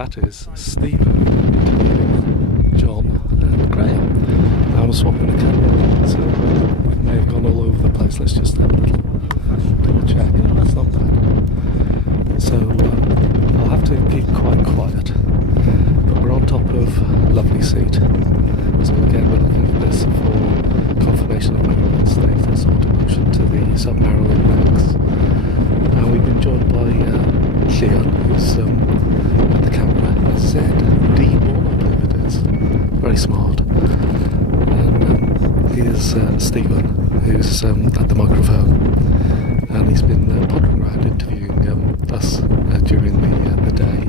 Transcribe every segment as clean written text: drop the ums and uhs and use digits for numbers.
that is Stephen interviewing John and Graham. I was swapping the camera, so we may have gone all over the place. Let's just have a little check. Oh, that's not bad. So I'll have to keep quite quiet. But we're on top of lovely seat. So again, we're looking at this for confirmation of Marilyn status or demotion to the Sub-Marilyn ranks. And we've been joined by Leon, who's at the camera, ZD1, I believe it is. Very smart. And here's Stephen, who's at the microphone. And he's been pottering around interviewing us during the day.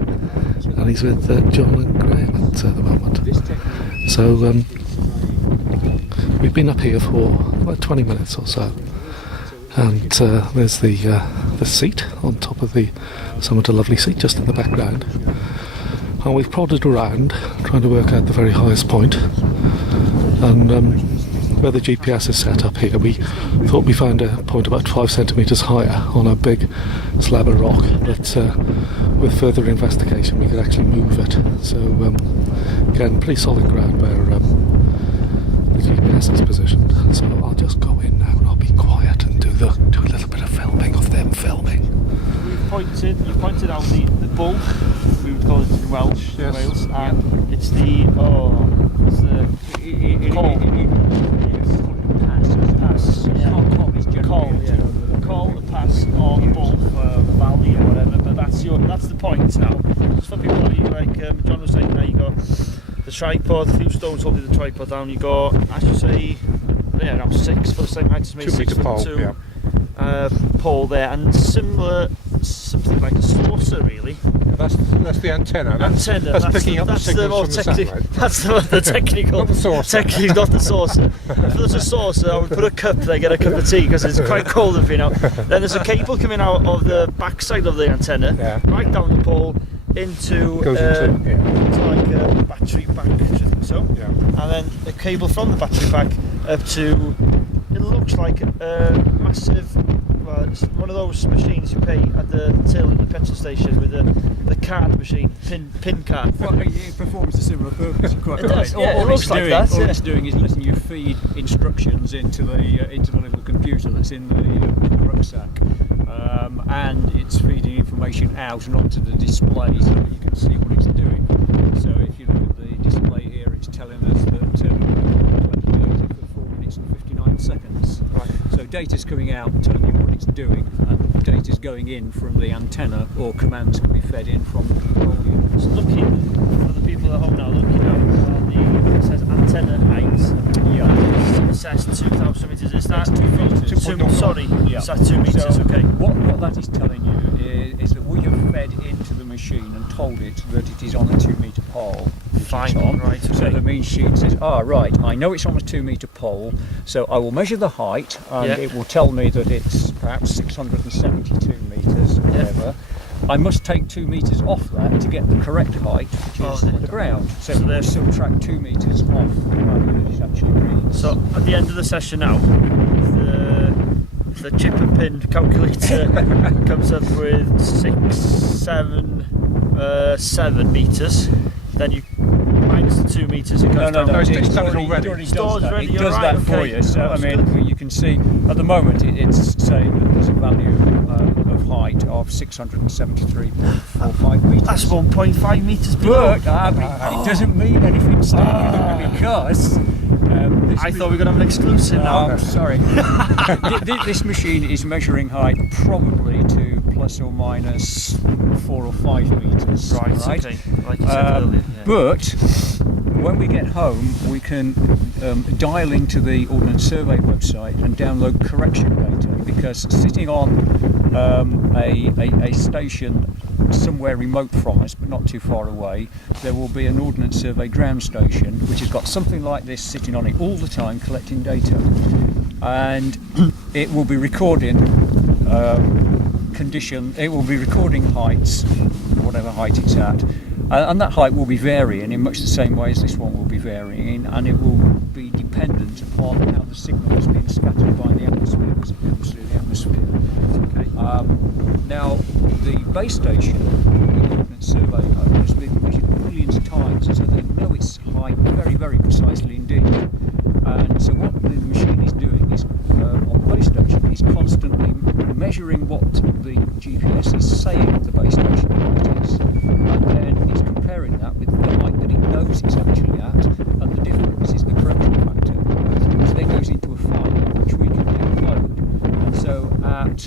And he's with John and Graham at the moment. So we've been up here for about 20 minutes or so. And there's the seat on top of the somewhat a lovely seat just in the background. And we've prodded around trying to work out the very highest point. And where the GPS is set up here, we thought we found a point about 5 centimetres higher on a big slab of rock, but with further investigation we could actually move it. So again, pretty solid ground where the GPS is positioned. So I'll just go in now and I'll be quiet and do a little bit of filming of them filming. You pointed out the bull, we would call it in Welsh, yes. Wales, and it's the call the pass or the bull valley or whatever, but that's the point now. Just for people like John was saying there, you got the tripod, a few stones holding the tripod down, you got, as you say, yeah, around 6 for the same height as me, 2 metre pole, yeah. Pole there, and similar, something like a saucer really. That's the antenna. That's picking up the signals from the satellite. That's the technical. Not the saucer. Technically not the saucer. If there's a saucer, I would put a cup there, get a cup of tea because it's quite cold and been out. Then there's a cable coming out of the backside of the antenna, right down the pole into like a battery pack, I think so. Yeah. And then a cable from the battery pack up to, it looks like a massive, it's one of those machines you pay at the till at the petrol station with the card machine, pin card. Well, it performs a similar purpose, you're quite it right. Does, yeah, all it's doing is letting you feed instructions into the little computer that's in the rucksack, and it's feeding information out and onto the display so that you can see what it's doing. So if you look at the display here, it's telling us that data for 4 minutes and 59 seconds. Right. So data's coming out telling you what it's doing, and data's going in from the antenna, or commands can be fed in from the control units. Looking for the people at home now, looking out on it says antenna height. Yeah. It says 2,000 metres. Is that 2 metres? Sorry, yeah. Is that 2 metres? So okay. What that is telling you is that we have fed into the machine and told it that it is on a 2 metre pole. Fine, right. Okay. So the machine says, right, I know it's on a 2 metre pole, so I will measure the height, and it will tell me that it's perhaps 672 metres, or whatever. I must take 2 metres off that to get the correct height, which is the ground. So they subtract 2 metres off the value that it actually reads. So at the end of the session now, the chip and pin calculator comes up with 7 metres. Then you minus the 2 metres. It goes down. No, it's done it already. It does that for you. So I mean, you can see at the moment it's saying that there's a value of height of 673.45 metres. That's 1.5 metres below. But it doesn't mean anything, Steve, because I thought we were going to have an exclusive now. Sorry. This machine is measuring height probably to plus or minus 4 or 5 metres. Right. Okay. Like you said earlier. Yeah. But when we get home, we can dial into the Ordnance Survey website and download correction data, because sitting on a station somewhere remote from us, but not too far away, there will be an Ordnance Survey ground station which has got something like this sitting on it all the time collecting data, and it will be recording it will be recording heights, whatever height it's at, and that height will be varying in much the same way as this one will be varying, and it will be dependent upon how the signal has been scattered by the atmosphere as it comes through the atmosphere. Okay. Now, the base station, the Ordnance Survey has been millions of times, so they know its height very, very precisely indeed. And so what the machine is doing is, on base station, is constantly measuring what the GPS is saying the base station height is, and then it's comparing that with the height that it knows it's actually at, and the difference is the correction factor, which then goes into a file which we can download. And so at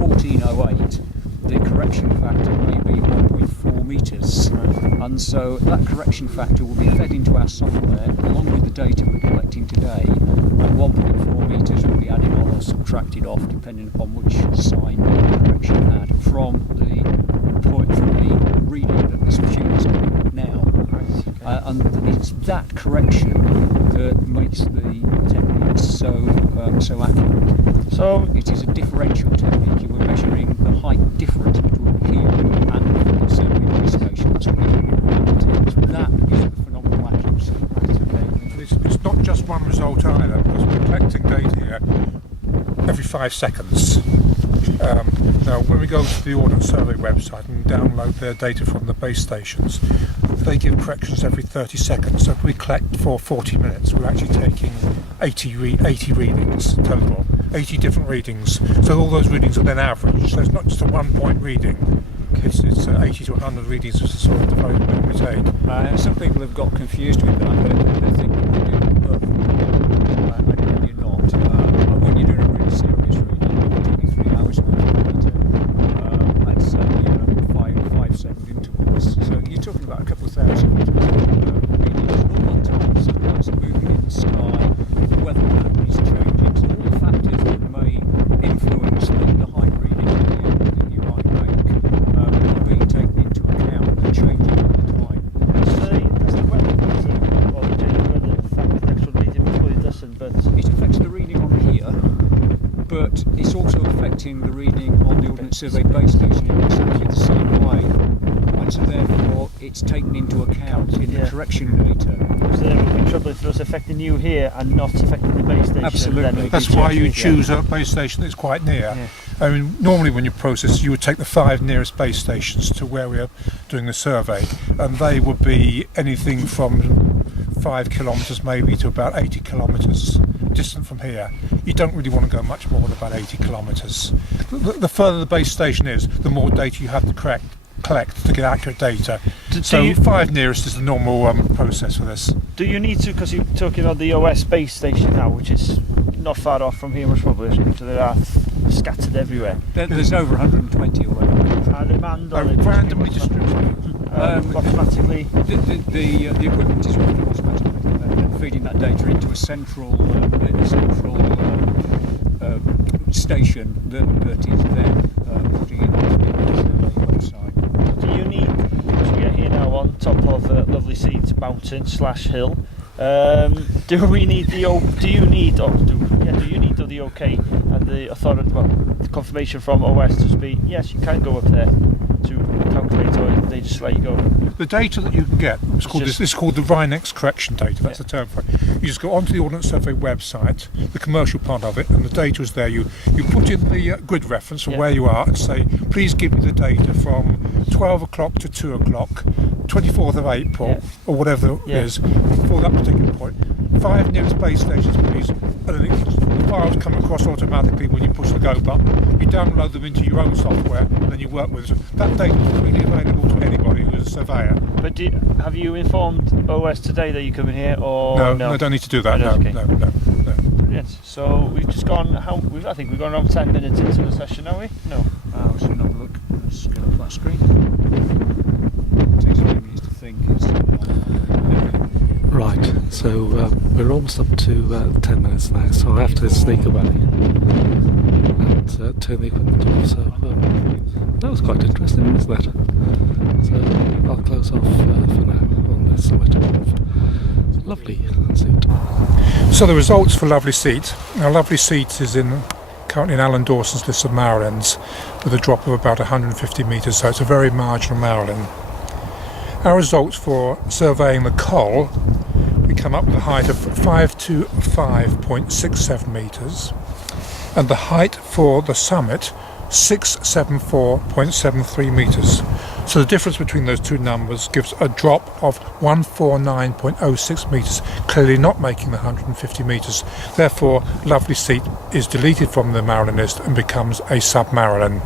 1408, the correction factor may be 1.4 metres, and so that correction factor will be fed into our software along with the data we're collecting today, and 1.4 metres will be added on or subtracted off depending upon which sign the correction had from the reading that this machine is doing now. And it's that correction that makes the technique so accurate. So it is a differential technique. You were measuring the height difference between here and the survey base station. That's what you're doing. That is the phenomenal accuracy. It's not just one result either, because we're collecting data here every 5 seconds. Now, when we go to the Ordnance Survey website and download their data from the base stations, they give corrections every 30 seconds. So if we collect for 40 minutes, we're actually taking 80 readings total, 80 different readings. So all those readings are then averaged. So it's not just a 1 point reading. It's 80 to 100 readings is the sort of development we take. Some people have got confused with that. They think we're doing perfect. And you're not. When you're doing a really serious reading, it'll take you 3 hours worth of data. I'd say 5 second intervals. So you're talking about a couple of thousand readings. All the times, lights are moving in the sky, the weather pattern is changing. So all the factors that may influence the height reading that you might make are being taken into account and changing all the time. Does the weather pattern, or the weather affect the actual reading? Well, it doesn't, but it affects the reading on here, but it's also affecting the reading on the Ordnance Survey base station in exactly the same way. And so therefore it's taken into account in the correction data. So there would be trouble if it was affecting you here and not affecting the base station. Absolutely. That's why you choose a base station that's quite near. Yeah. I mean, normally when you process, you would take the 5 nearest base stations to where we are doing the survey, and they would be anything from 5 kilometres maybe to about 80 kilometres distant from here. You don't really want to go much more than about 80 kilometres. The further the base station is, the more data you have to collect to get accurate data. So 5 nearest is the normal process for this. Do you need to, because you're talking about the OS base station now, which is not far off from here much probably, so they are scattered everywhere. There's over 120 already. Are they manned or randomly distributed? Automatically? The equipment is running automatically, feeding that data into a central station that is then putting it onto the website. Do you need, because we are here now on top of Lovely Seat Mountain / hill, do we need the OK and the authority, the confirmation from OS to be yes, you can go up there to calculate, or they just let you go? The data that you can get is called the Rhinex correction data. That's the term for it. You just go onto the Ordnance Survey website, the commercial part of it, and the data is there. You put in the grid reference from where you are and say, please give me the data from 12 o'clock to 2 o'clock, 24th of April, or whatever it is, for that particular point. 5 nearest base stations, please. And then the files come across automatically when you push the go button. You download them into your own software, and then you work with it. That data is freely available to anybody who is a surveyor. But have you informed OS today that you're coming here, or no? I don't need to do that. No. Brilliant. So we've just gone. I think we've gone around 10 minutes into the session, are we? No. Let's have a look. Let's get off that screen. It takes a few minutes to think. Right, so we're almost up to 10 minutes now, so I have to sneak away and turn the equipment off. So that was quite interesting, wasn't it? So I'll close off for now on the summit of Lovely Seat. So the results for Lovely Seat. Now, Lovely Seat is currently in Alan Dawson's list of Marilyns with a drop of about 150 metres, so it's a very marginal Marilyn. Our results for surveying the Col, we come up with a height of 525.67 metres, and the height for the summit 674.73 metres. So the difference between those two numbers gives a drop of 149.06 metres, clearly not making the 150 metres. Therefore, Lovely Seat is deleted from the Marilyn list and becomes a Sub-Marilyn.